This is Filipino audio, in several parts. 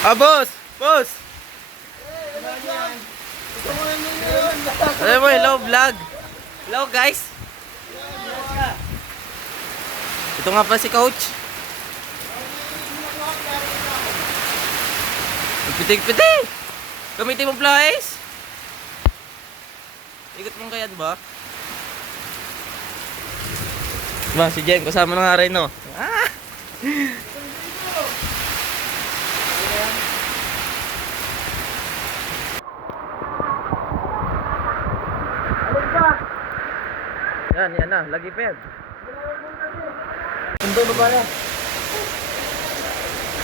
Ah, boss! Boss! Ano mo, hello vlog. Hello guys. Ito nga pa si coach. Pitik-pitik. Gamitin mo flies. Ikot mong kayan ba? Ba, si Jen, kasama na nga rin, no? Ah! Yan na, lagi pa yan. Mundo ba pala?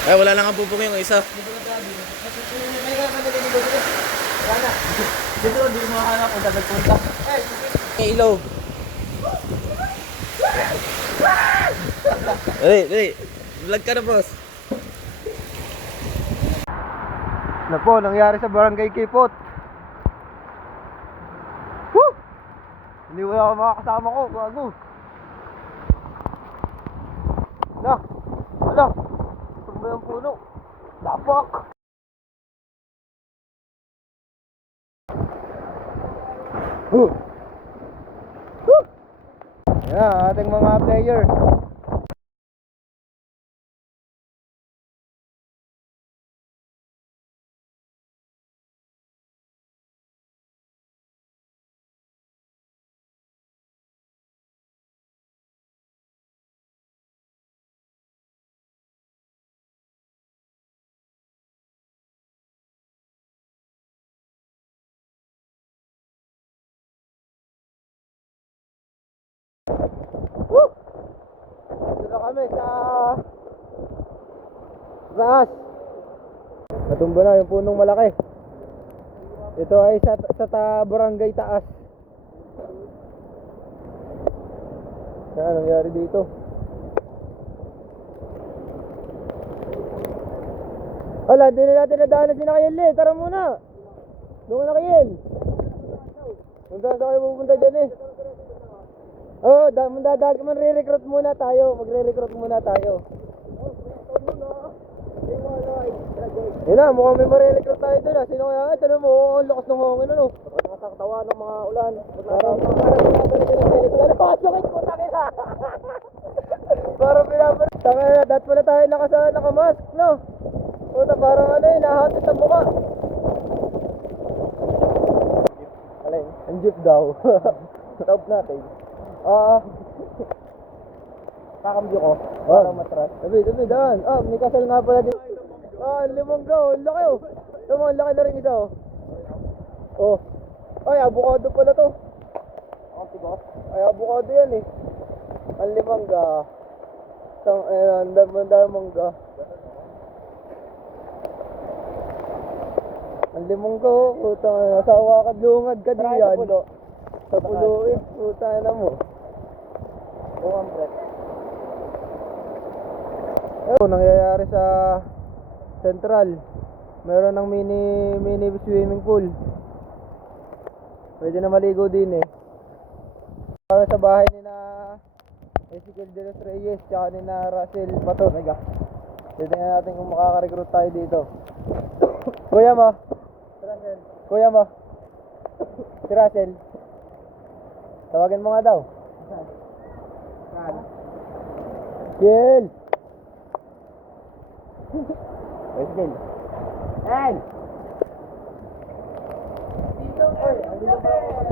Ay, wala lang ang pupong yung isa. Dito, hindi ko makahanap kung saan nagpunta. May ilaw. Dali. Vlog ka na, boss. Ano po, nangyari sa Barangay Kipot? Woo! Hindi wala ako makakasama ko, bago. Hala, ito ba yung puno? Lapak! Yan, ating mga player. Dito kami sa taas. Natumba na yung punong malaki. Ito ay sa barangay taas. Ano nangyari dito? Wala, hindi na natin nadaanan si Nakayel eh. Tara muna. Doon ka Nakayel. Kung saan tayo pupunta dyan eh. Oo, magre-recruit muna tayo. Muna tayo. Yun na, mukhang may marirecruit tayo doon ah. Sino kaya? Ito na mo, ang lakas ng hangin ano. Nakakatawa ng mga ulan. Parang pinapasokit ko takin ha. Parang pinapasokit. Takin na, dat pala tayo nakamask, no? Puta, parang ano eh, nahapit ang mukha. Alin? Ang jeep daw. Stop natin. Kakamdyo ko. Parang matras. Tabi, daan. May kasal nga pala din. Limangga, ang laki oh. Ito mo, ang laki na rin isa oh. Ay, avocado pala to. Ay, avocado yan eh. Ang limangga. Ang damangga. Ang limangga oh. Puta, nasa awakad lungad ka diyan. Sa pulo eh. Puta na mo. Ang breath. Nangyayari sa Central, meron ng mini swimming pool. Pwede na maligo din eh. Kami sa bahay ni na Ezekiel de los Reyes tsaka ni na Russell Pato. Titingnan natin kung makaka-recruit tayo dito. Kuya mo si Russell, tawagin mo nga daw. Kiel Kiel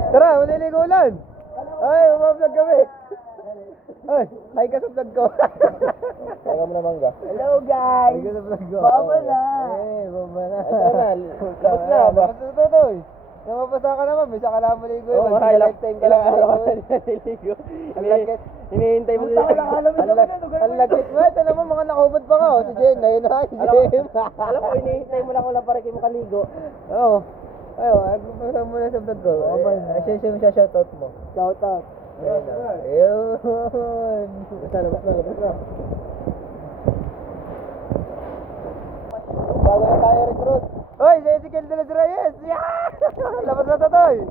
tara, maliligo lang. Ay, umablog kami. Ay, hi ka sa vlog ko. Taga mo naman ka. Hello guys. Hi ka sa vlog ko. Baba na. Baba na. Labas na tutoy. Namapasa ka naman, may saka lang maligo. Lifetime ka lang. Ilang araw ka na naliligo. Ang lagkit. Hinihintay mo sila. Ang lagkit mo. Ito naman mga nakahubad pa ka. Si Jen, na yun si Jen. Alam ko, hinihintay mo lang wala para kayo makaligo. Oo. Ayaw, agpapasa mo na sa vlog ko. Siya shoutout mo. Shoutout. Ayun. Labas na. Bago na tayo recruit. Hoy, si Ezekiel de los Reyes! Yeah! Labas na Totoy!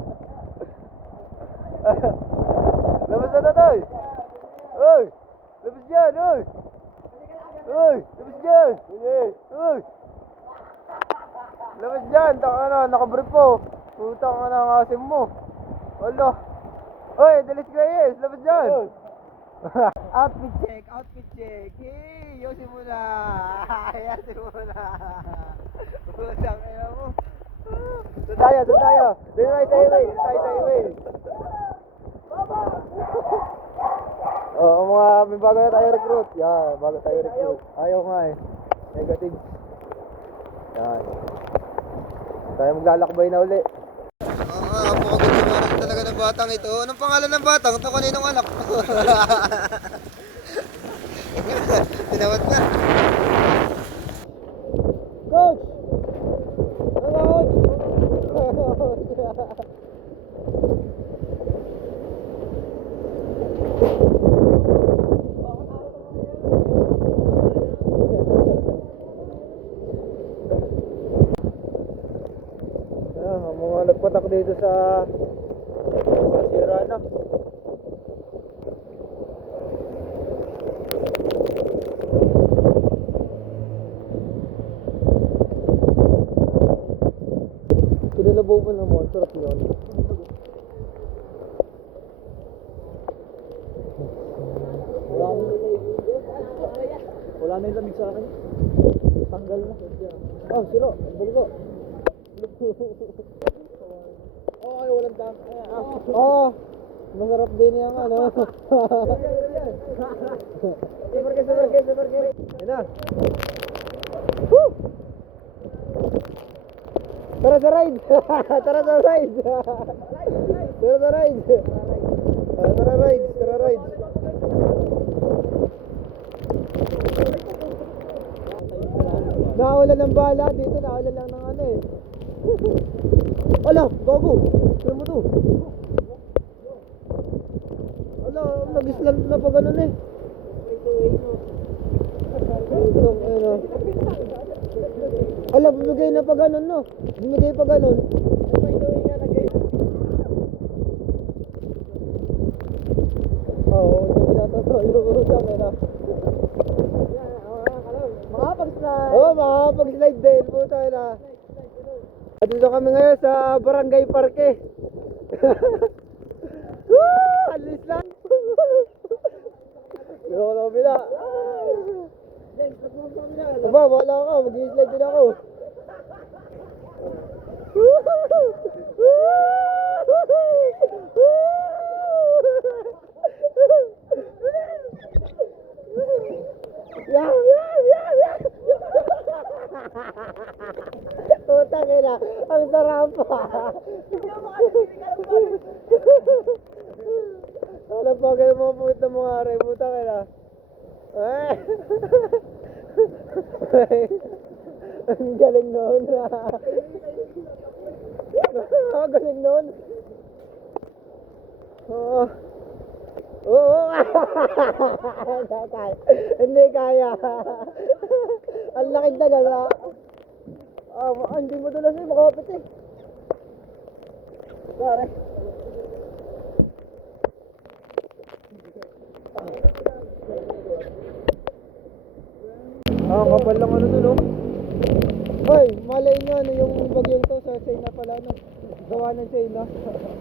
Labas na Totoy! Hoy! Labas dyan! Hoy! Labas dyan! Hoy! Labas dyan, nakabrief po. Putang ka ng asim mo. Wala. Oy, Dalis Reyes, labas dyan. Outfit check. Hey, yosin mo na. Yosin mo na. Putang ina mo. Doon tayo. Doon tayo sa highway. Oh, may bago na tayo recruit. Yan, bago tayo recruit. Ayaw nga eh. Negative. Yan. Tayo maglalakbay na uli. Napakaganda naman talaga ng batang ito. Anong pangalan ng batang? Ito kaninong anak. Tinawad ka. Coach! Coach! Mga nagpatak dito sa Sierra na. Kinalabaw pa naman, sarap yun. Wala na yung lamig sa akin. Tanggal na. Oh, sino? Bulgo. Ay, walang dam. Oo. Masarap din yung ano. Super. Yan na. Woo! Tara sa ride. Tara ride. Naulan ng bala dito, naulan lang ng ano eh. Ala, gago. Tira mo to. Ala, nag-island na pa ganun eh. Ala, bumigay na pa ganun no. Bumigay pa ganun. Oo, hindi ko natatuloy. Makapag-slide. Oo, makapag-slide din. Puta na. Dito kami ngayon sa Barangay Parque. Woo! Alis lang. Dito ko na kabila. Aba, wala ka. Mag-slide din ako. Yeah. Putang ina, ang sarap pa. Ano pa kayo mga puwit na mga aray, putang ina. Ang galing noon. Ang galing noon. Oo. Hindi kaya. Ang laking dagal ha. Hindi mo dulas eh, makapit eh. Pare. Kapal lang ano dun oh. Hoy, malay nyo ano yung bagyong to sa China pala no. Gawa ng China.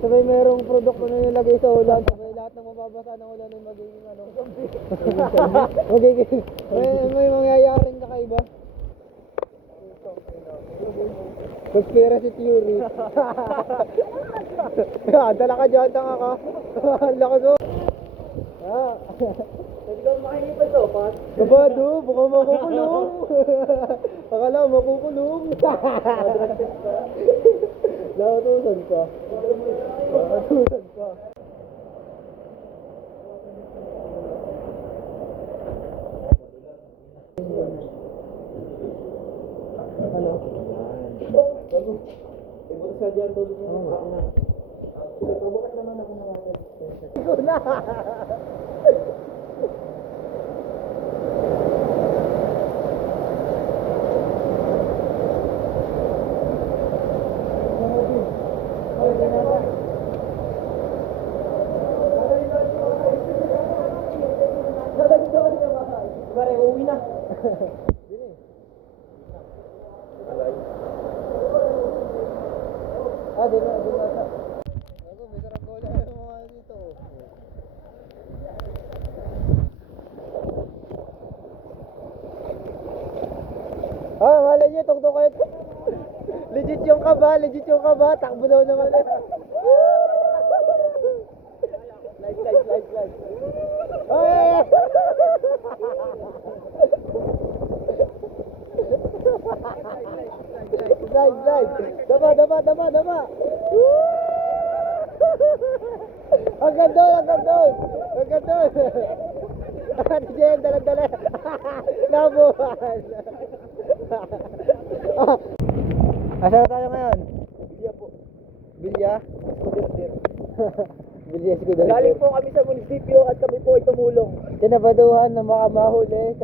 Sabay merong produkto na nilagay sa ulan. Sabay lahat ng mababasa ng ulan ay magiging ano. Magiging may mangyayaring kakaiba. Conspiracy theory. Dala ka dyan, tanga ka. Ang lakas o. Pwede ka makinipad to, Pat? Kabado, baka makukulong. Akala, makukulong. Nakatusan ka. Ano? Bago. Ibutas ka dyan, tulog mo. Oo nga. Bukas naman ako naman. Ikaw na! Pare, uwi na. Di na. Ako, may karambola yung mga dito. Malay niyo, tungtong kayo. Legit yung kaba. Takbo daw naman eh. Live. Ay! Live. Daba. Hanggang doon. Ate Jen, dalag-dalag. Nabuhan. Asa na tayo ngayon? Bilya po. Bilya? Bilya Escudero. Galing po kami sa munisipyo at kami po ay tumulong. Tinabaduhan na makamahuli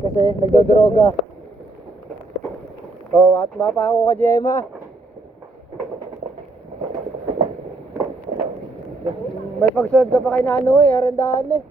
kasi nagdodroga. At mapa ako ka, Gemma. May pagsunod ka pa kay Nano arandahan eh.